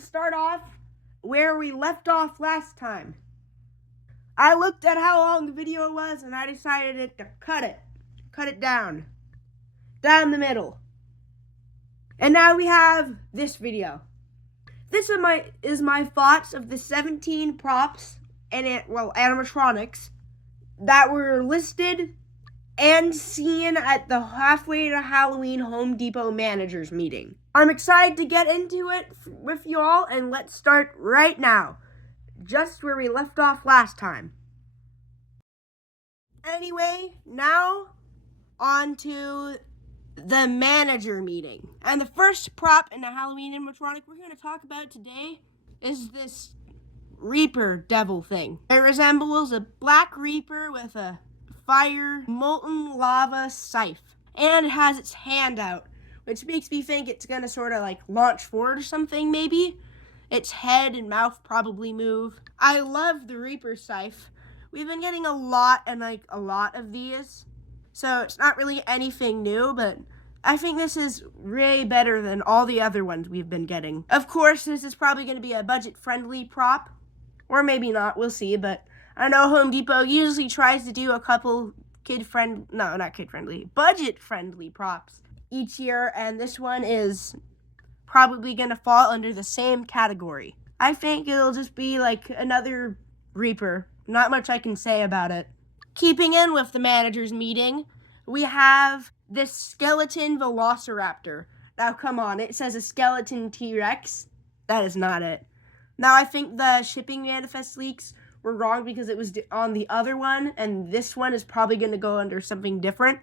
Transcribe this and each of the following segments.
start off where we left off last time. I looked at how long the video was and I decided to cut it down the middle. And now we have this video. This is my thoughts of the 17 props and animatronics that were listed and seen at the halfway to Halloween Home Depot managers meeting. I'm excited to get into it with you all, and let's start right now, just where we left off last time. Anyway, now on to the manager meeting. And the first prop in the Halloween animatronic we're going to talk about today is this Reaper devil thing. It resembles a black Reaper with a fire molten lava scythe, and it has its hand out, which makes me think it's gonna sort of like launch forward or something. Maybe its head and mouth probably move. I love the Reaper scythe. We've been getting a lot of these, so it's not really anything new, but I think this is way better than all the other ones we've been getting. Of course, this is probably going to be a budget-friendly prop, or maybe not, we'll see, but I know Home Depot usually tries to do a couple budget-friendly props each year, and this one is probably going to fall under the same category. I think it'll just be like another Reaper. Not much I can say about it. Keeping in with the managers meeting, we have this skeleton velociraptor. Now, come on, it says a skeleton T-Rex. That is not it. Now, I think the shipping manifest leaks were wrong because it was on the other one, and this one is probably going to go under something different.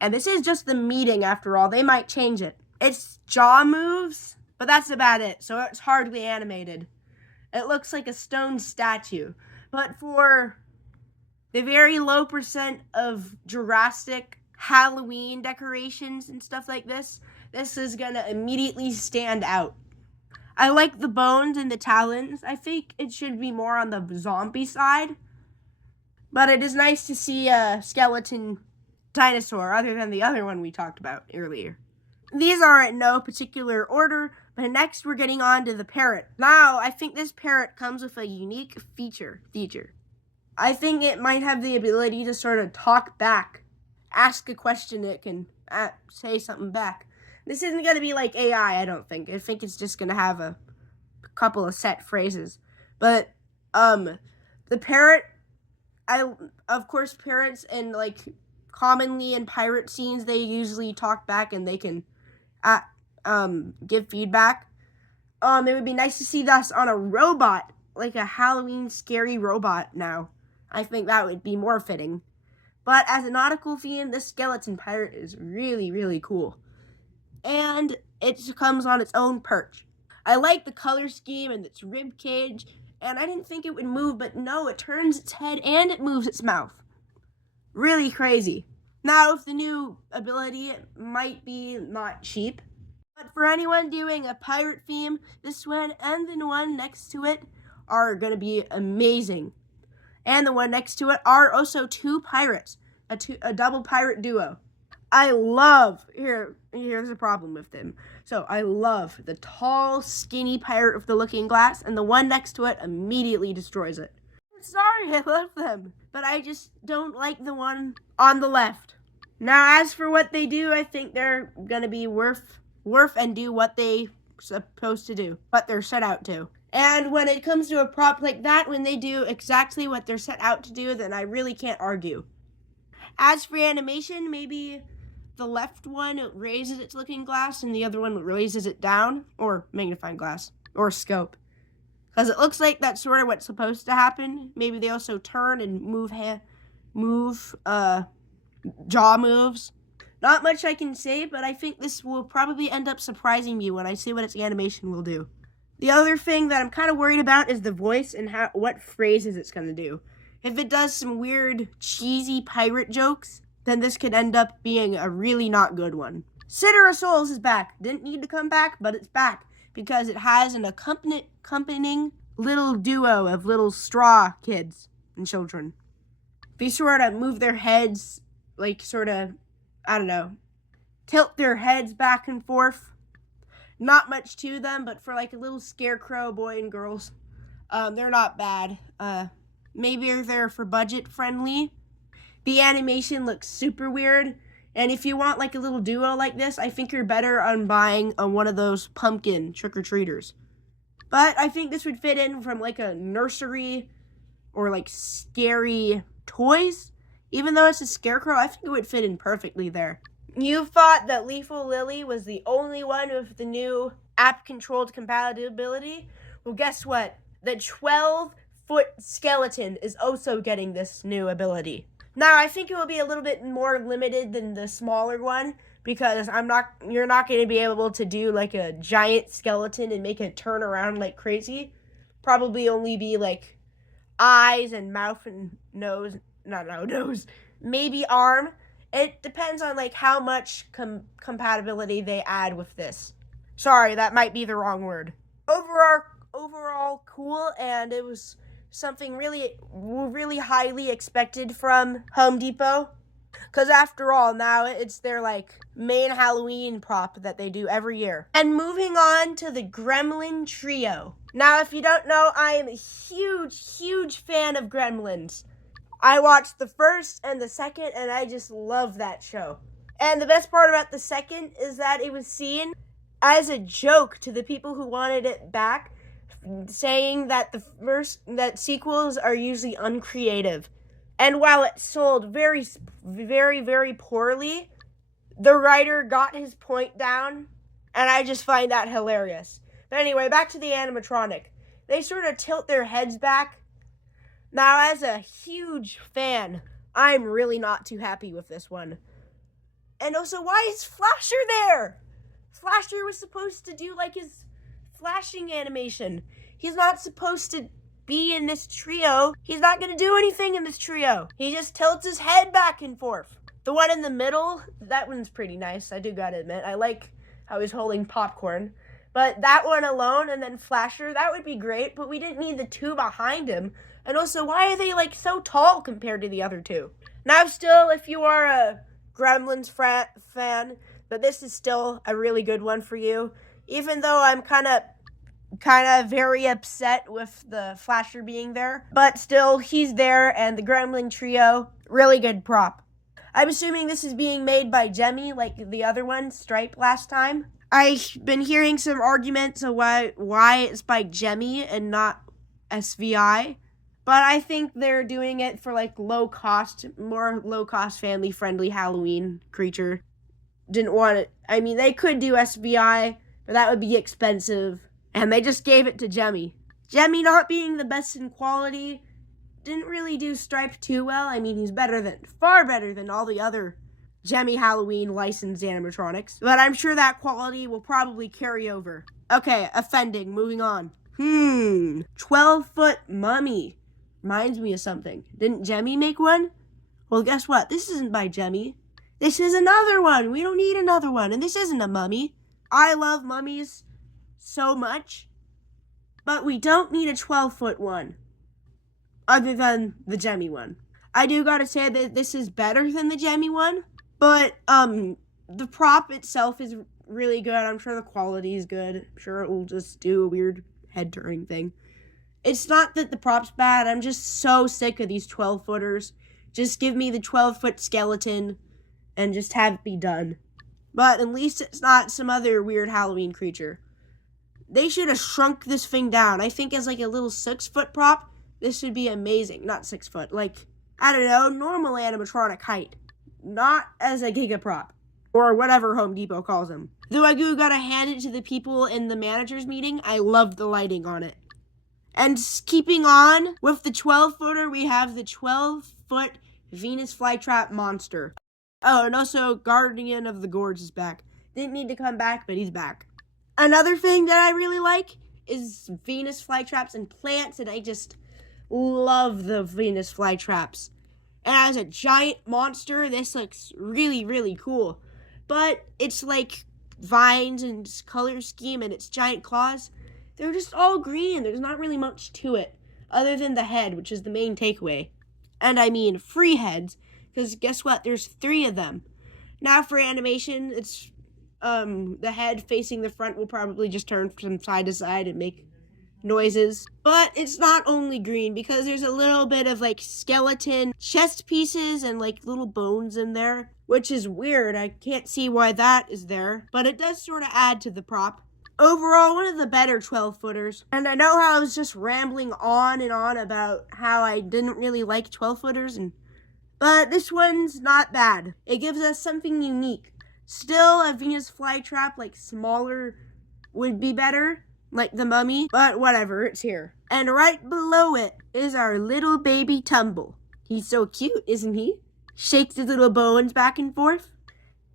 And this is just the meeting, after all. They might change it. Its jaw moves, but that's about it, so it's hardly animated. It looks like a stone statue. But for the very low percent of Jurassic Halloween decorations and stuff like this is going to immediately stand out. I like the bones and the talons. I think it should be more on the zombie side. But it is nice to see a skeleton dinosaur other than the other one we talked about earlier. These are in no particular order, but next we're getting on to the parrot. Now, I think this parrot comes with a unique feature. I think it might have the ability to sort of talk back. Ask a question, it can say something back. This isn't going to be like AI, I don't think. I think it's just going to have a couple of set phrases. But, the parrot, of course, parrots and, like, commonly in pirate scenes, they usually talk back and they can, give feedback. It would be nice to see this on a robot, like a Halloween scary robot now. I think that would be more fitting. But as a nautical theme, this skeleton pirate is really, really cool. And it comes on its own perch. I like the color scheme and its rib cage, and I didn't think it would move, but no, it turns its head and it moves its mouth. Really crazy. Now, with the new ability, it might be not cheap, but for anyone doing a pirate theme, this one and the one next to it are going to be amazing. And the one next to it are also two pirates, a double pirate duo. I love, here's the problem with them. So I love the tall, skinny pirate with the looking glass, and the one next to it immediately destroys it. I'm sorry, I love them, but I just don't like the one on the left. Now, as for what they do, I think they're gonna be worth and do what they supposed to do, what they're set out to. And when it comes to a prop like that, when they do exactly what they're set out to do, then I really can't argue. As for animation, maybe the left one raises its looking glass and the other one raises it down, or magnifying glass, or scope. Because it looks like that's sort of what's supposed to happen. Maybe they also turn and move jaw moves. Not much I can say, but I think this will probably end up surprising me when I see what its animation will do. The other thing that I'm kind of worried about is the voice and what phrases it's going to do. If it does some weird, cheesy pirate jokes, then this could end up being a really not good one. Sitter of Souls is back. Didn't need to come back, but it's back because it has an accompanying little duo of little straw kids and children. They sort of move their heads, like sort of, I don't know, tilt their heads back and forth. Not much to them, but for like a little scarecrow boy and girls, they're not bad. Maybe they're for budget friendly. The animation looks super weird. And if you want like a little duo like this, I think you're better on buying one of those pumpkin trick-or-treaters. But I think this would fit in from like a nursery or like scary toys. Even though it's a scarecrow, I think it would fit in perfectly there. You thought that Lethal Lily was the only one with the new app-controlled compatibility? Well, guess what? The 12-foot skeleton is also getting this new ability. Now, I think it will be a little bit more limited than the smaller one because you're not going to be able to do like a giant skeleton and make it turn around like crazy. Probably only be like eyes and mouth and nose, nose, maybe arm. It depends on like how much compatibility they add with this. Sorry, that might be the wrong word. Overall cool, and it was something really highly expected from Home Depot. Because after all, now it's their like main Halloween prop that they do every year. And moving on to the Gremlin Trio. Now, if you don't know, I am a huge fan of Gremlins. I watched the first and the second, and I just love that show. And the best part about the second is that it was seen as a joke to the people who wanted it back, saying that that sequels are usually uncreative. And while it sold very poorly, the writer got his point down, and I just find that hilarious. But anyway, back to the animatronic. They sort of tilt their heads back. Now, as a huge fan, I'm really not too happy with this one. And also, why is Flasher there? Flasher was supposed to do like his flashing animation. He's not supposed to be in this trio. He's not going to do anything in this trio. He just tilts his head back and forth. The one in the middle, that one's pretty nice, I do gotta admit. I like how he's holding popcorn. But that one alone and then Flasher, that would be great, but we didn't need the two behind him. And also, why are they like so tall compared to the other two? Now still, if you are a Gremlins fan, but this is still a really good one for you. Even though I'm kind of very upset with the Flasher being there. But still, he's there, and the Gremlin Trio, really good prop. I'm assuming this is being made by Jemmy, like the other one, Stripe, last time. I've been hearing some arguments of why it's by Jemmy and not SVI. But I think they're doing it for like more low-cost, family-friendly Halloween creature. Didn't want it. I mean, they could do SVI, but that would be expensive. And they just gave it to Jemmy. Jemmy, not being the best in quality, didn't really do Stripe too well. I mean, he's far better than all the other Jemmy Halloween licensed animatronics. But I'm sure that quality will probably carry over. Okay, offending, moving on. 12-foot mummy. Reminds me of something. Didn't Jemmy make one? Well, guess what? This isn't by Jemmy. This is another one. We don't need another one. And this isn't a mummy. I love mummies so much. But we don't need a 12-foot one. Other than the Jemmy one. I do gotta say that this is better than the Jemmy one. But, the prop itself is really good. I'm sure the quality is good. I'm sure it will just do a weird head-turning thing. It's not that the prop's bad. I'm just so sick of these 12-footers. Just give me the 12-foot skeleton and just have it be done. But at least it's not some other weird Halloween creature. They should have shrunk this thing down. I think as like a little 6-foot prop, this would be amazing. Not 6 foot. Like, I don't know, normal animatronic height. Not as a giga prop. Or whatever Home Depot calls them. Though I do gotta hand it to the people in the manager's meeting, I love the lighting on it. And keeping on with the 12-footer, we have the 12-foot Venus flytrap monster. Oh, and also Guardian of the Gorge is back. Didn't need to come back, but he's back. Another thing that I really like is Venus flytraps and plants, and I just love the Venus flytraps. And as a giant monster, this looks really cool. But it's like vines and color scheme and its giant claws. They're just all green. There's not really much to it, other than the head, which is the main takeaway. And I mean free heads, because guess what? There's 3 of them. Now for animation, it's the head facing the front will probably just turn from side to side and make noises. But it's not only green, because there's a little bit of like skeleton chest pieces and like little bones in there, which is weird. I can't see why that is there, but it does sort of add to the prop. Overall, one of the better 12-footers. And I know how I was just rambling on and on about how I didn't really like 12-footers, but this one's not bad. It gives us something unique. Still, a Venus flytrap, like smaller, would be better, like the mummy, but whatever, it's here. And right below it is our little baby Tumble. He's so cute, isn't he? Shakes his little bones back and forth.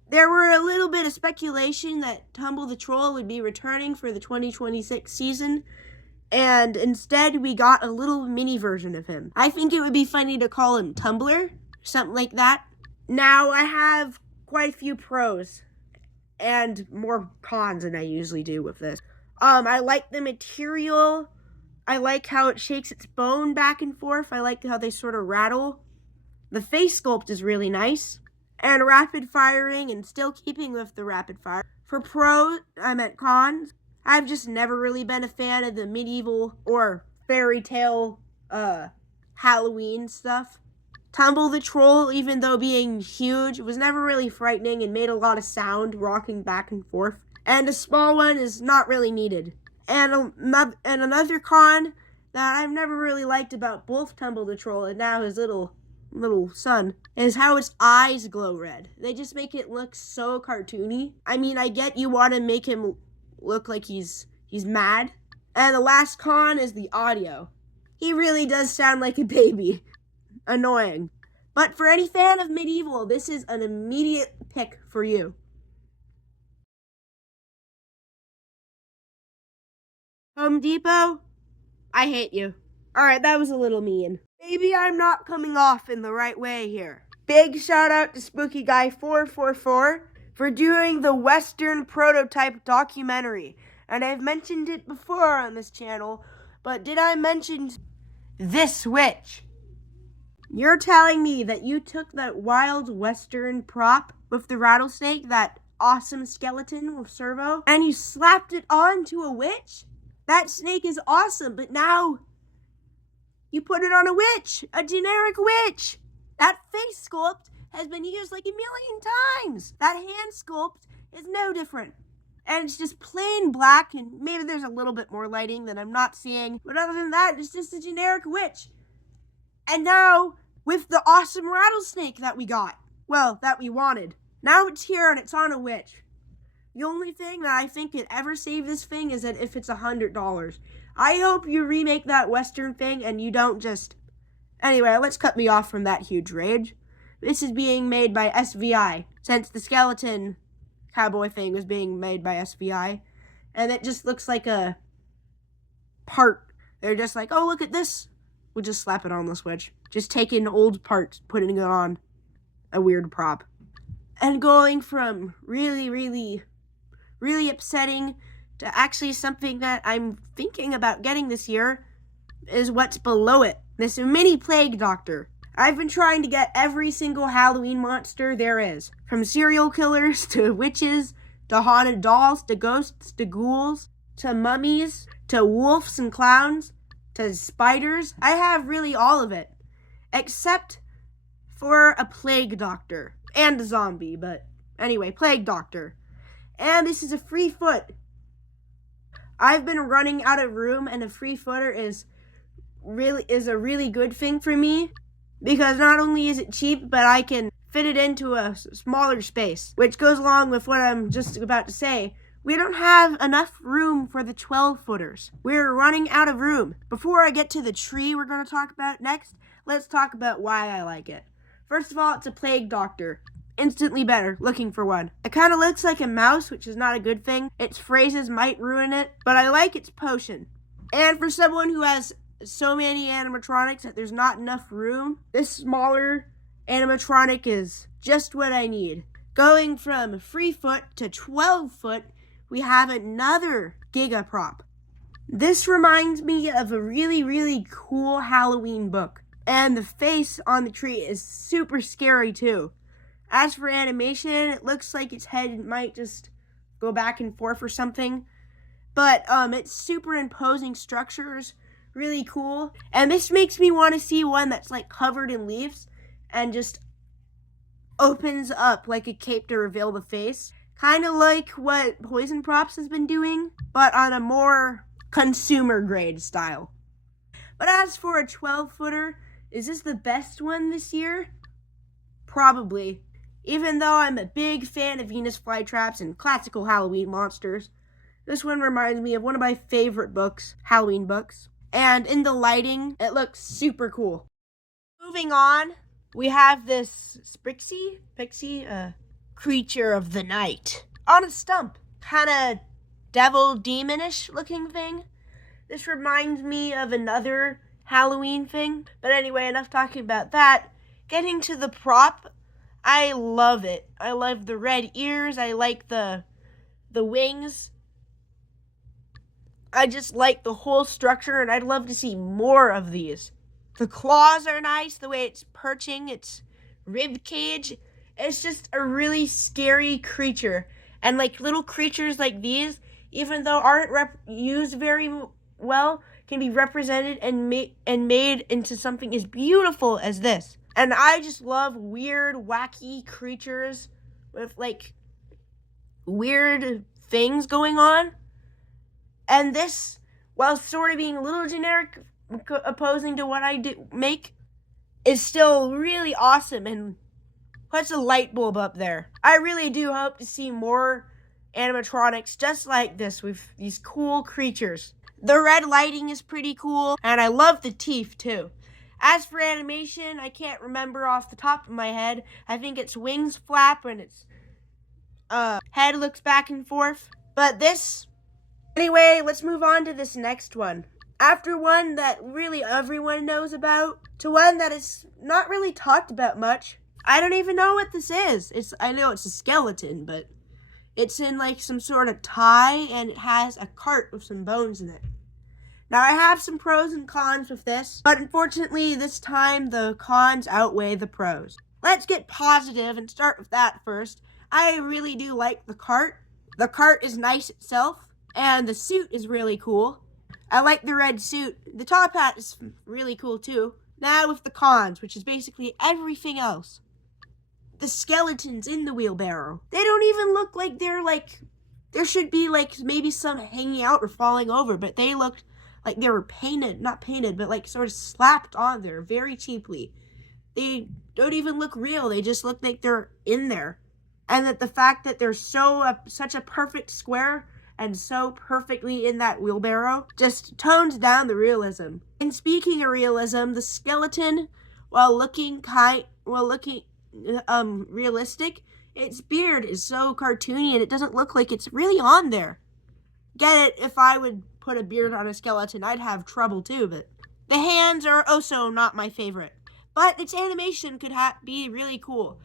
There were a little bit of speculation that Tumble the Troll would be returning for the 2026 season, and instead we got a little mini version of him. I think it would be funny to call him Tumbler, something like that. Now, I have quite a few pros and more cons than I usually do with this. I like the material. I like how it shakes its bone back and forth. I like how they sort of rattle. The face sculpt is really nice. And rapid firing, and still keeping with the rapid fire. For pros, I meant cons. I've just never really been a fan of the medieval or fairy tale Halloween stuff. Tumble the Troll, even though being huge, was never really frightening and made a lot of sound rocking back and forth. And a small one is not really needed. And another con that I've never really liked about both Tumble the Troll and now his little son is how its eyes glow red. They just make it look so cartoony. I mean, I get you want to make him look like he's mad. And the last con is the audio. He really does sound like a baby. Annoying. But for any fan of medieval, this is an immediate pick for you. Home Depot, I hate you. Alright, that was a little mean. Maybe I'm not coming off in the right way here. Big shout out to Spooky Guy 444 for doing the Western prototype documentary. And I've mentioned it before on this channel, but did I mention this witch? You're telling me that you took that wild Western prop with the rattlesnake, that awesome skeleton with servo, and you slapped it onto a witch? That snake is awesome, but now you put it on a witch, a generic witch. That face sculpt has been used like a million times. That hand sculpt is no different. And it's just plain black, and maybe there's a little bit more lighting that I'm not seeing. But other than that, it's just a generic witch. And now, with the awesome rattlesnake that we got, well, that we wanted, now it's here and it's on a witch. The only thing that I think could ever save this thing is that if it's $100. I hope you remake that Western thing and you don't just... Anyway, let's cut me off from that huge rage. This is being made by SVI, since the skeleton cowboy thing was being made by SVI. And it just looks like a part. They're just like, oh, look at this. We'll just slap it on the Switch. Just taking old parts, putting it on a weird prop. And going from really, really, really upsetting to actually something that I'm thinking about getting this year is what's below it. This mini plague doctor. I've been trying to get every single Halloween monster there is. From serial killers, to witches, to haunted dolls, to ghosts, to ghouls, to mummies, to wolves and clowns, to spiders. I have really all of it. Except for a plague doctor. And a zombie, but anyway, plague doctor. And this is a free foot. I've been running out of room, and a free footer is a really good thing for me, because not only is it cheap, but I can fit it into a smaller space, which goes along with what I'm just about to say. We don't have enough room for the 12-footers. We're running out of room. Before I get to the tree we're going to talk about next, let's talk about why I like it. First of all, it's a plague doctor. Instantly better, looking for one. It kind of looks like a mouse, which is not a good thing. Its phrases might ruin it, but I like its potion. And for someone who has so many animatronics that there's not enough room, this smaller animatronic is just what I need. Going from 3-foot to 12-foot, we have another Giga prop. This reminds me of a really, really cool Halloween book. And the face on the tree is super scary too. As for animation, it looks like its head might just go back and forth or something. But it's superimposing structures, really cool. And this makes me want to see one that's like covered in leaves and just opens up like a cape to reveal the face. Kind of like what Poison Props has been doing, but on a more consumer grade style. But as for a 12-footer, is this the best one this year? Probably. Even though I'm a big fan of Venus flytraps and classical Halloween monsters, this one reminds me of one of my favorite books, Halloween books. And in the lighting, it looks super cool. Moving on, we have this pixie, creature of the night, on a stump. Kind of devil demonish looking thing. This reminds me of another Halloween thing. But anyway, enough talking about that. Getting to the prop, I love it. I love the red ears. I like the wings. I just like the whole structure, and I'd love to see more of these. The claws are nice, the way it's perching, its rib cage. It's just a really scary creature. And like little creatures like these, even though aren't used very well, can be represented and made into something as beautiful as this. And I just love weird, wacky creatures with like weird things going on. And this, while sort of being a little generic, opposing to what I make, is still really awesome and puts a light bulb up there. I really do hope to see more animatronics just like this with these cool creatures. The red lighting is pretty cool, and I love the teeth too. As for animation, I can't remember off the top of my head. I think its wings flap and its head looks back and forth. But this... Anyway, let's move on to this next one. After one that really everyone knows about, to one that is not really talked about much. I don't even know what this is. I know it's a skeleton, but it's in like some sort of tie, and it has a cart with some bones in it. Now, I have some pros and cons with this, but unfortunately, this time the cons outweigh the pros. Let's get positive and start with that first. I really do like the cart. The cart is nice itself. And the suit is really cool. I like the red suit. The top hat is really cool too. Now with the cons, which is basically everything else. The skeletons in the wheelbarrow. They don't even look like there should be like maybe some hanging out or falling over, but they looked like they were not painted, but like sort of slapped on there very cheaply. They don't even look real. They just look like they're in there. And that the fact that they're such a perfect square and so perfectly in that wheelbarrow just tones down the realism. And speaking of realism, the skeleton, while looking realistic, its beard is so cartoony and it doesn't look like it's really on there. Get it, if I would put a beard on a skeleton, I'd have trouble too, but the hands are also not my favorite. But its animation could be really cool.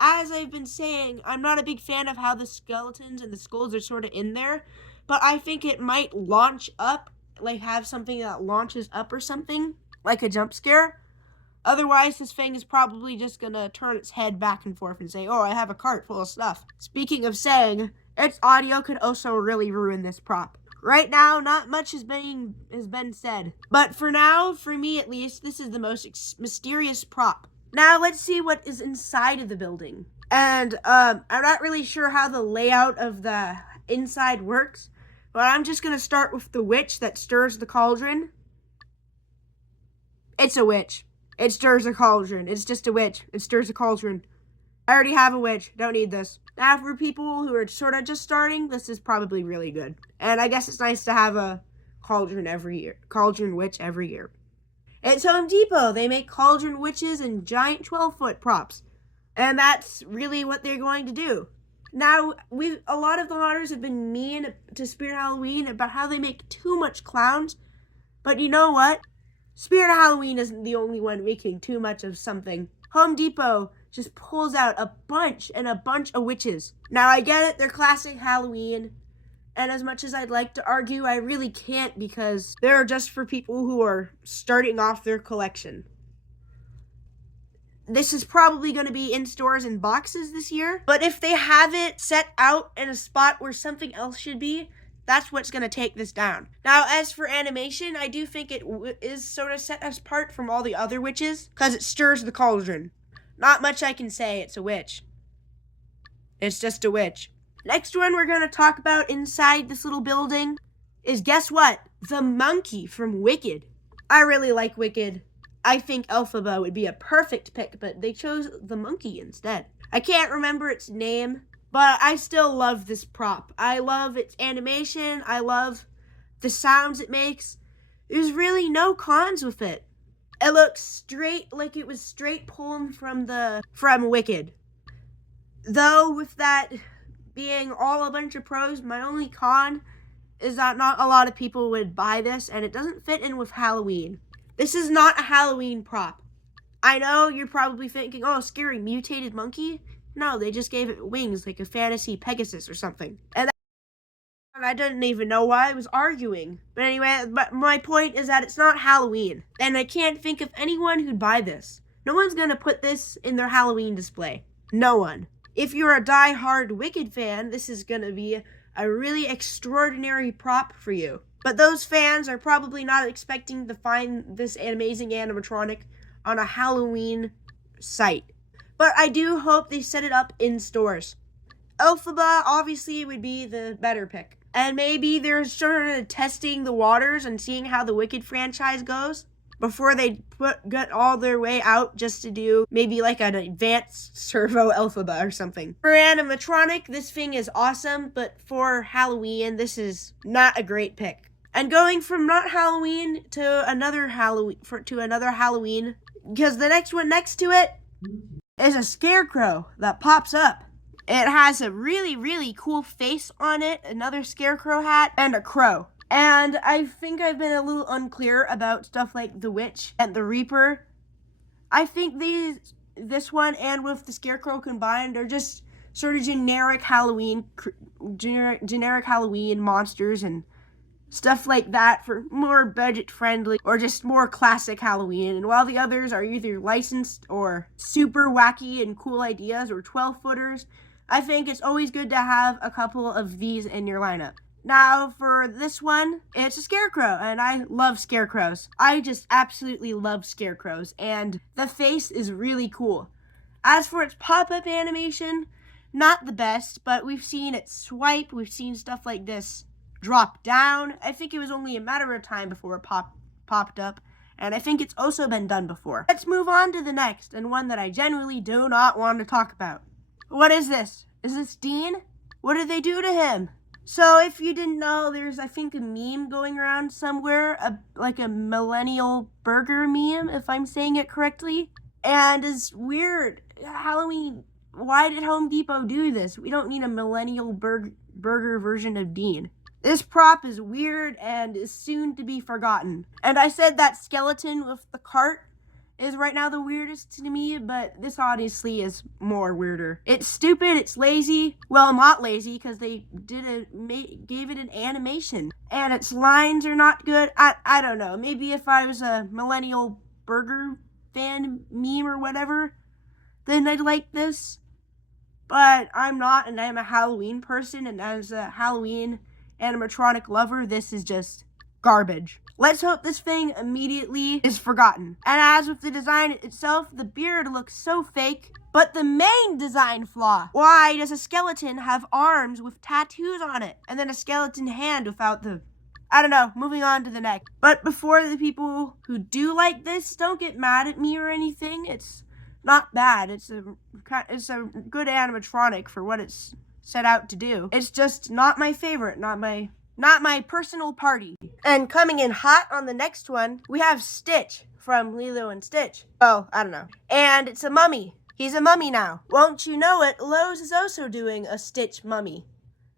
As I've been saying, I'm not a big fan of how the skeletons and the skulls are sort of in there, but I think it might launch up, like have something that launches up or something, like a jump scare. Otherwise, this thing is probably just gonna turn its head back and forth and say, oh, I have a cart full of stuff. Speaking of saying, its audio could also really ruin this prop. Right now, not much has been said. But for now, for me at least, this is the most mysterious prop. Now let's see what is inside of the building. And I'm not really sure how the layout of the inside works, but I'm just gonna start with the witch that stirs the cauldron. It's a witch. It stirs a cauldron. It's just a witch. It stirs a cauldron. I already have a witch. Don't need this. Now for people who are sort of just starting, this is probably really good. And I guess it's nice to have a cauldron witch every year. At Home Depot, they make cauldron witches and giant 12-foot props. And that's really what they're going to do. Now, a lot of the hunters have been mean to Spirit Halloween about how they make too much clowns. But you know what? Spirit Halloween isn't the only one making too much of something. Home Depot just pulls out a bunch of witches. Now, I get it, they're classic Halloween. And as much as I'd like to argue, I really can't because they're just for people who are starting off their collection. This is probably going to be in stores and boxes this year. But if they have it set out in a spot where something else should be, that's what's going to take this down. Now, as for animation, I do think it is sort of set us apart from all the other witches because it stirs the cauldron. Not much I can say. It's a witch. It's just a witch. Next one we're going to talk about inside this little building is, guess what? The monkey from Wicked. I really like Wicked. I think Elphaba would be a perfect pick, but they chose the monkey instead. I can't remember its name, but I still love this prop. I love its animation. I love the sounds it makes. There's really no cons with it. It looks straight, like it was straight pulled from Wicked. Though with that being all a bunch of pros, my only con is that not a lot of people would buy this, and it doesn't fit in with Halloween. This is not a Halloween prop. I know you're probably thinking, oh, scary mutated monkey. No, they just gave it wings like a fantasy Pegasus or something. And I didn't even know why I was arguing. But anyway, my point is that it's not Halloween. And I can't think of anyone who'd buy this. No one's gonna put this in their Halloween display. No one. If you're a die-hard Wicked fan, this is gonna be a really extraordinary prop for you. But those fans are probably not expecting to find this amazing animatronic on a Halloween site. But I do hope they set it up in stores. Elphaba obviously would be the better pick. And maybe they're sort of testing the waters and seeing how the Wicked franchise goes before they get all their way out just to do maybe like an advanced servo Elphaba or something. For animatronic, this thing is awesome, but for Halloween, this is not a great pick. And going from not Halloween to another Halloween, because the next one next to it is a scarecrow that pops up. It has a really, really cool face on it, another scarecrow hat, and a crow. And I think I've been a little unclear about stuff like the witch and the reaper. I think this one and with the scarecrow combined are just sort of generic Halloween monsters and stuff like that for more budget friendly or just more classic Halloween. And while the others are either licensed or super wacky and cool ideas or 12-footers, I think it's always good to have a couple of these in your lineup. Now, for this one, it's a scarecrow, and I love scarecrows. I just absolutely love scarecrows, and the face is really cool. As for its pop-up animation, not the best, but we've seen it swipe, we've seen stuff like this drop down. I think it was only a matter of time before it popped up, and I think it's also been done before. Let's move on to the next, and one that I genuinely do not want to talk about. What is this? Is this Dean? What did they do to him? So if you didn't know, there's, I think, a meme going around somewhere, like a millennial burger meme, if I'm saying it correctly. And it's weird. Halloween, why did Home Depot do this? We don't need a millennial burger version of Dean. This prop is weird and is soon to be forgotten. And I said that skeleton with the cart is right now the weirdest to me, but this obviously is more weirder. It's stupid, it's lazy. Well, not lazy, because they gave it an animation. And its lines are not good. I don't know. Maybe if I was a millennial burger fan meme or whatever, then I'd like this. But I'm not, and I'm a Halloween person, and as a Halloween animatronic lover, this is just garbage. Let's hope this thing immediately is forgotten. And as with the design itself, the beard looks so fake. But the main design flaw, why does a skeleton have arms with tattoos on it? And then a skeleton hand without the... I don't know, moving on to the next. But before the people who do like this don't get mad at me or anything, it's not bad. It's a good animatronic for what it's set out to do. It's just not my favorite, not my personal party. And coming in hot on the next one, we have Stitch from Lilo and Stitch. Oh, I don't know. And it's a mummy. He's a mummy now. Won't you know it, Lowe's is also doing a Stitch mummy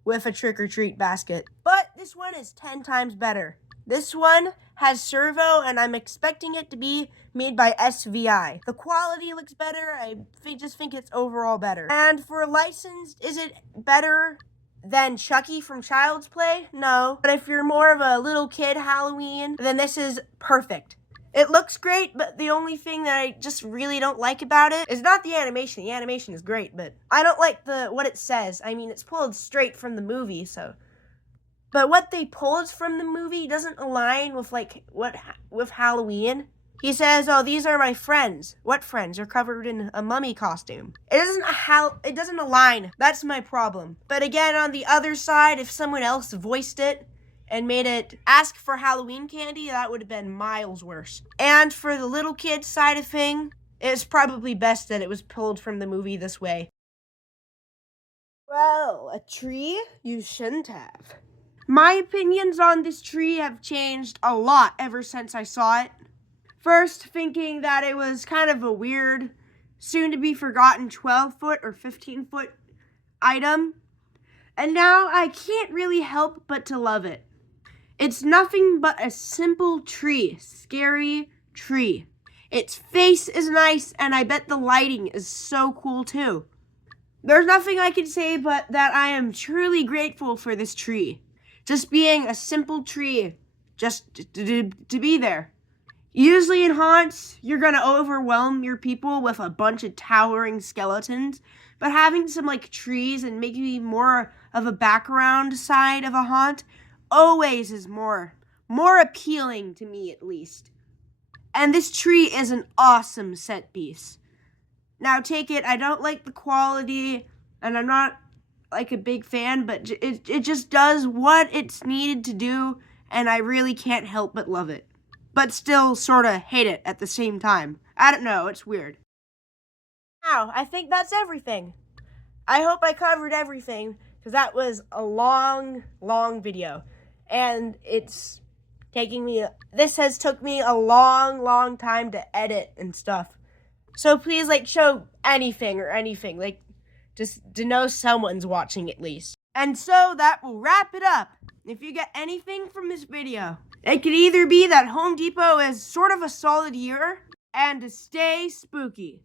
with a trick-or-treat basket. But this one is 10 times better. This one has servo, and I'm expecting it to be made by SVI. The quality looks better. I just think it's overall better. And for licensed, is it better than Chucky from Child's Play? No. But if you're more of a little kid Halloween, then this is perfect. It looks great, but the only thing that I just really don't like about it is not the animation. The animation is great, but I don't like what it says. I mean, it's pulled straight from the movie, so. But what they pulled from the movie doesn't align with with Halloween. He says, "Oh, these are my friends." What friends? You're covered in a mummy costume. It doesn't align. That's my problem. But again, on the other side, if someone else voiced it and made it ask for Halloween candy, that would have been miles worse. And for the little kid side of thing, it's probably best that it was pulled from the movie this way. Well, a tree you shouldn't have. My opinions on this tree have changed a lot ever since I saw it. First, thinking that it was kind of a weird, soon-to-be-forgotten 12-foot or 15-foot item. And now I can't really help but to love it. It's nothing but a simple tree, scary tree. Its face is nice, and I bet the lighting is so cool too. There's nothing I can say but that I am truly grateful for this tree. Just being a simple tree, just to be there. Usually in haunts, you're gonna overwhelm your people with a bunch of towering skeletons, but having some trees and maybe more of a background side of a haunt always is more appealing to me, at least. And this tree is an awesome set piece. Now take it, I don't like the quality, and I'm not a big fan, but it just does what it's needed to do, and I really can't help but love it. But still sort of hate it at the same time. I don't know, it's weird. Now, I think that's everything. I hope I covered everything, because that was a long video. And this has took me a long time to edit and stuff. So please, show anything, just to know someone's watching at least. And so that will wrap it up. If you get anything from this video, it could either be that Home Depot is sort of a solid year, and to stay spooky.